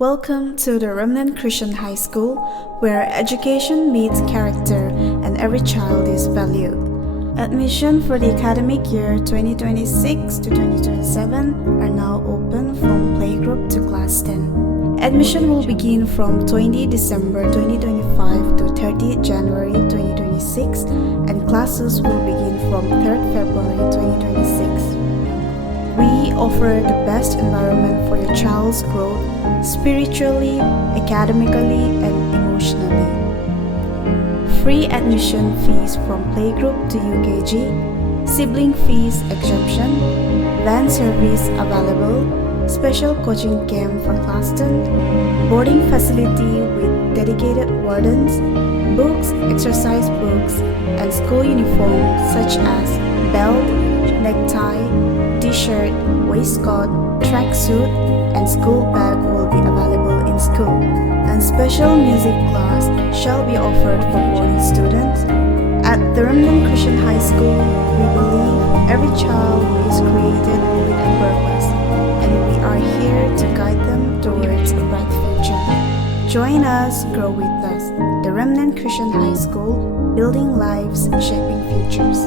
Welcome to the Remnant Christian High School, where education meets character and every child is valued. Admission for the academic year 2026 to 2027 are now open from playgroup to class 10. Admission will begin from 20 December 2025 to 30 January 2026, and classes will begin from 3rd February 2026. We offer the best environment for your child's growth spiritually, academically, and emotionally. Free admission fees from playgroup to UKG, sibling fees exemption, van service available, special coaching camp for class 10, boarding facility with dedicated wardens, books, exercise books, and school uniform such as belt, necktie, t-shirt, waistcoat, tracksuit, and school bag will be available in school. And special music class shall be offered for boarding students. At the Remnant Christian High School, we believe every child is created with a purpose, and we are here to guide them towards a bright future. Join us, grow with us. The Remnant Christian High School, building lives, shaping futures.